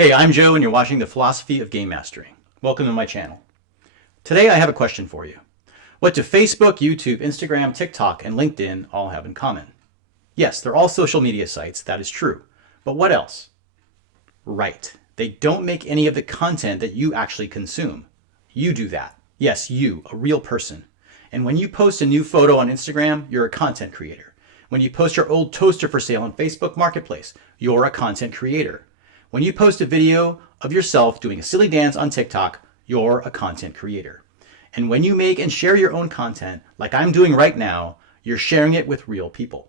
Hey, I'm Joe and you're watching The Philosophy of Game Mastering. Welcome to my channel. Today I have a question for you. What do Facebook, YouTube, Instagram, TikTok, and LinkedIn all have in common? Yes, they're all social media sites, that is true. But what else? Right, they don't make any of the content that you actually consume. You do that. Yes, you, a real person. And when you post a new photo on Instagram, you're a content creator. When you post your old toaster for sale on Facebook Marketplace, you're a content creator. When you post a video of yourself doing a silly dance on TikTok, you're a content creator. And when you make and share your own content, like I'm doing right now, you're sharing it with real people.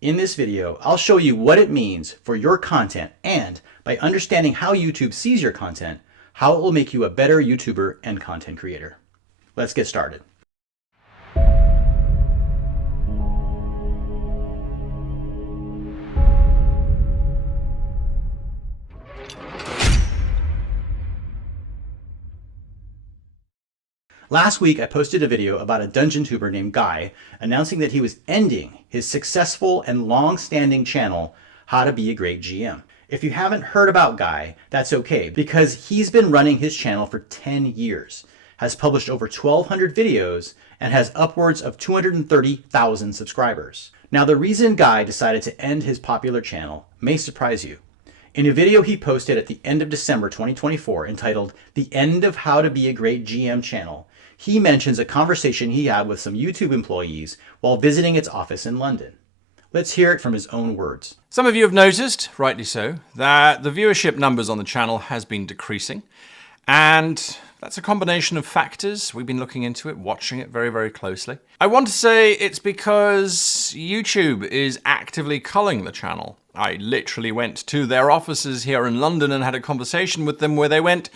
In this video, I'll show you what it means for your content, and by understanding how YouTube sees your content, how it will make you a better YouTuber and content creator. Let's get started. Last week, I posted a video about a DungeonTuber named Guy announcing that he was ending his successful and long-standing channel, How to Be a Great GM. If you haven't heard about Guy, that's okay, because he's been running his channel for 10 years, has published over 1,200 videos, and has upwards of 230,000 subscribers. Now, the reason Guy decided to end his popular channel may surprise you. In a video he posted at the end of December 2024 entitled The End of How to Be a Great GM Channel, he mentions a conversation he had with some YouTube employees while visiting its office in London. Let's hear it from his own words. Some of you have noticed, rightly so, that the viewership numbers on the channel has been decreasing. And that's a combination of factors. We've been looking into it, watching it very, very closely. I want to say it's because YouTube is actively culling the channel. I literally went to their offices here in London and had a conversation with them where they went,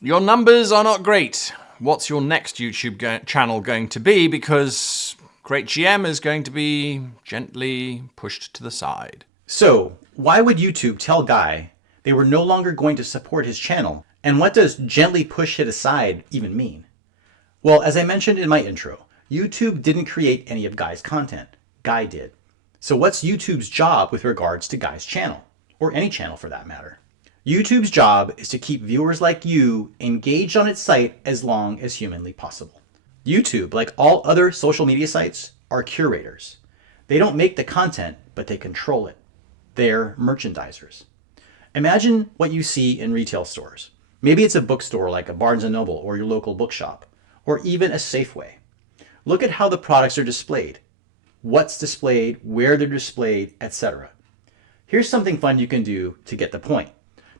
"Your numbers are not great. What's your next YouTube channel going to be? Because Great GM is going to be gently pushed to the side." So, why would YouTube tell Guy they were no longer going to support his channel? And what does gently push it aside even mean? Well, as I mentioned in my intro, YouTube didn't create any of Guy's content. Guy did. So what's YouTube's job with regards to Guy's channel? Or any channel for that matter? YouTube's job is to keep viewers like you engaged on its site as long as humanly possible. YouTube, like all other social media sites, are curators. They don't make the content, but they control it. They're merchandisers. Imagine what you see in retail stores. Maybe it's a bookstore like a Barnes & Noble or your local bookshop, or even a Safeway. Look at how the products are displayed, what's displayed, where they're displayed, etc. Here's something fun you can do to get the point.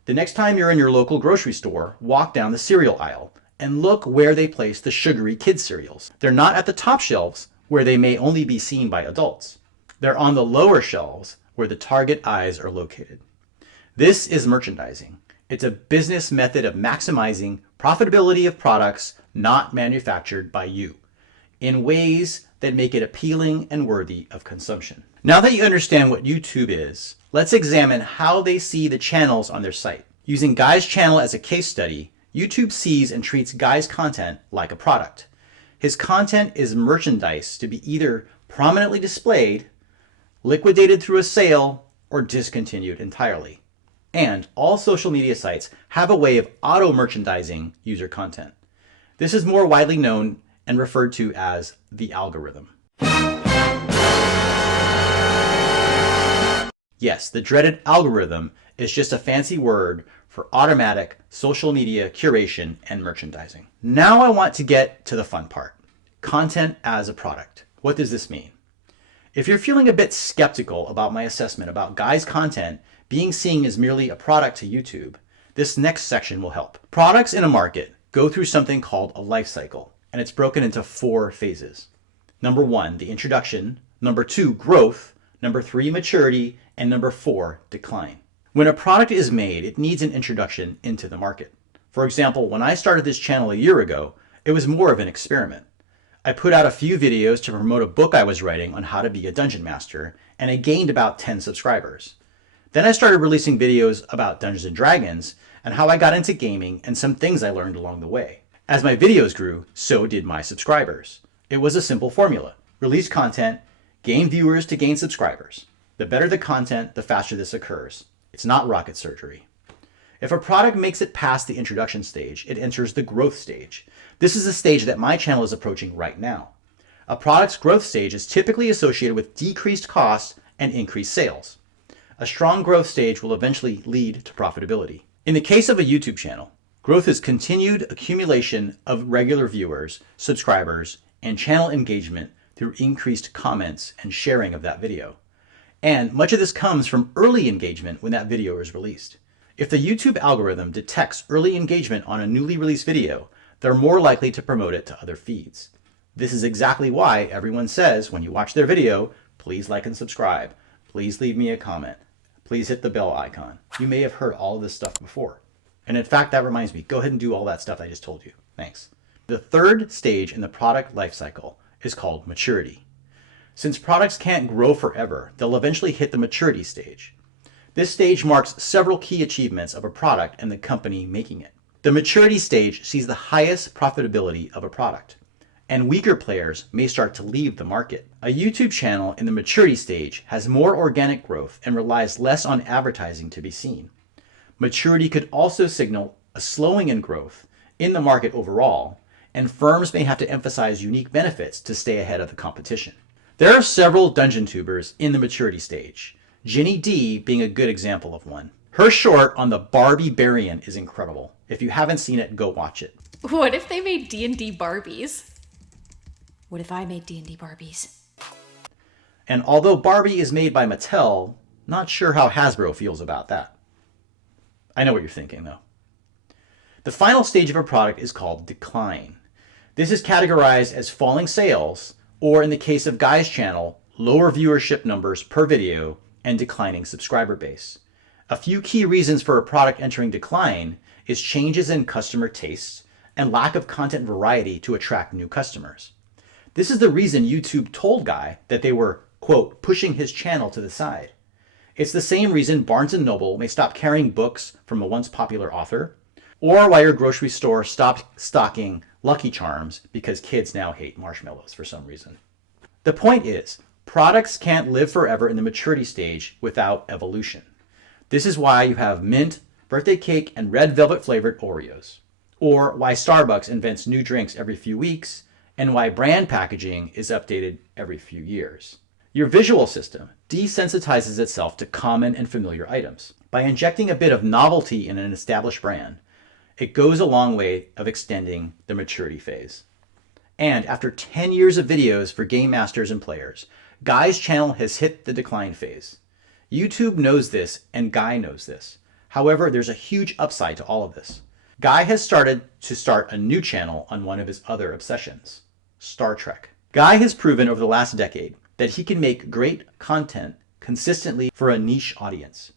The next time you're in your local grocery store, walk down the cereal aisle and look where they place the sugary kid cereals. They're not at the top shelves where they may only be seen by adults. They're on the lower shelves where the target eyes are located. This is merchandising. It's a business method of maximizing profitability of products not manufactured by you in ways that make it appealing and worthy of consumption. Now that you understand what YouTube is, let's examine how they see the channels on their site. Using Guy's channel as a case study, YouTube sees and treats Guy's content like a product. His content is merchandise to be either prominently displayed, liquidated through a sale, or discontinued entirely. And all social media sites have a way of auto-merchandising user content. This is more widely known and referred to as the algorithm. Yes, the dreaded algorithm is just a fancy word for automatic social media curation and merchandising. Now I want to get to the fun part. Content as a product. What does this mean? If you're feeling a bit skeptical about my assessment about Guy's content being seen as merely a product to YouTube, this next section will help. Products in a market go through something called a life cycle, and it's broken into 4 phases. Number 1, the introduction. Number 2, growth. Number 3, maturity. And number 4, decline. When a product is made, it needs an introduction into the market. For example, when I started this channel a year ago, it was more of an experiment. I put out a few videos to promote a book I was writing on how to be a dungeon master, and I gained about 10 subscribers. Then I started releasing videos about Dungeons and Dragons and how I got into gaming and some things I learned along the way. As my videos grew, so did my subscribers. It was a simple formula. Release content, gain viewers to gain subscribers. The better the content, the faster this occurs. It's not rocket surgery. If a product makes it past the introduction stage, it enters the growth stage. This is a stage that my channel is approaching right now. A product's growth stage is typically associated with decreased costs and increased sales. A strong growth stage will eventually lead to profitability. In the case of a YouTube channel, growth is continued accumulation of regular viewers, subscribers, and channel engagement through increased comments and sharing of that video. And much of this comes from early engagement when that video is released. If the YouTube algorithm detects early engagement on a newly released video, they're more likely to promote it to other feeds. This is exactly why everyone says when you watch their video, please like and subscribe, please leave me a comment, please hit the bell icon. You may have heard all of this stuff before. And in fact, that reminds me, go ahead and do all that stuff I just told you. Thanks. The third stage in the product lifecycle is called maturity. Since products can't grow forever, they'll eventually hit the maturity stage. This stage marks several key achievements of a product and the company making it. The maturity stage sees the highest profitability of a product, and weaker players may start to leave the market. A YouTube channel in the maturity stage has more organic growth and relies less on advertising to be seen. Maturity could also signal a slowing in growth in the market overall, and firms may have to emphasize unique benefits to stay ahead of the competition. There are several DungeonTubers in the maturity stage, Ginny D being a good example of one. Her short on the Barbie variant is incredible. If you haven't seen it, go watch it. What if they made D&D Barbies? What if I made D&D Barbies? And although Barbie is made by Mattel, not sure how Hasbro feels about that. I know what you're thinking, though. The final stage of a product is called decline. This is categorized as falling sales, or in the case of Guy's channel, lower viewership numbers per video and declining subscriber base. A few key reasons for a product entering decline is changes in customer tastes and lack of content variety to attract new customers. This is the reason YouTube told Guy that they were, quote, pushing his channel to the side. It's the same reason Barnes & Noble may stop carrying books from a once popular author, or why your grocery store stopped stocking Lucky Charms because kids now hate marshmallows for some reason. The point is, products can't live forever in the maturity stage without evolution. This is why you have mint, birthday cake, and red velvet flavored Oreos, or why Starbucks invents new drinks every few weeks, and why brand packaging is updated every few years. Your visual system desensitizes itself to common and familiar items. By injecting a bit of novelty in an established brand, it goes a long way of extending the maturity phase. And after 10 years of videos for game masters and players, Guy's channel has hit the decline phase. YouTube knows this and Guy knows this. However, there's a huge upside to all of this. Guy has started a new channel on one of his other obsessions, Star Trek. Guy has proven over the last decade that he can make great content consistently for a niche audience.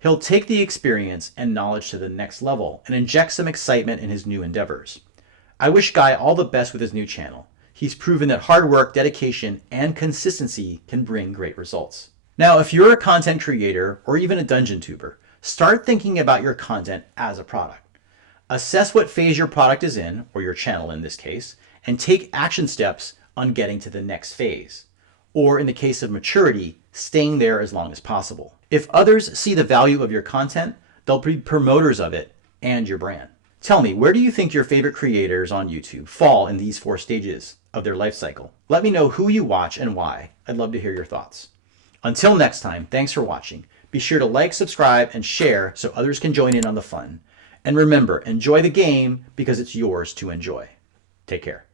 He'll take the experience and knowledge to the next level and inject some excitement in his new endeavors. I wish Guy all the best with his new channel. He's proven that hard work, dedication, and consistency can bring great results. Now, if you're a content creator or even a DungeonTuber, start thinking about your content as a product. Assess what phase your product is in, or your channel in this case, and take action steps on getting to the next phase. Or in the case of maturity, staying there as long as possible. If others see the value of your content, they'll be promoters of it and your brand. Tell me, where do you think your favorite creators on YouTube fall in these 4 stages of their life cycle? Let me know who you watch and why. I'd love to hear your thoughts. Until next time, thanks for watching. Be sure to like, subscribe, and share so others can join in on the fun. And remember, enjoy the game because it's yours to enjoy. Take care.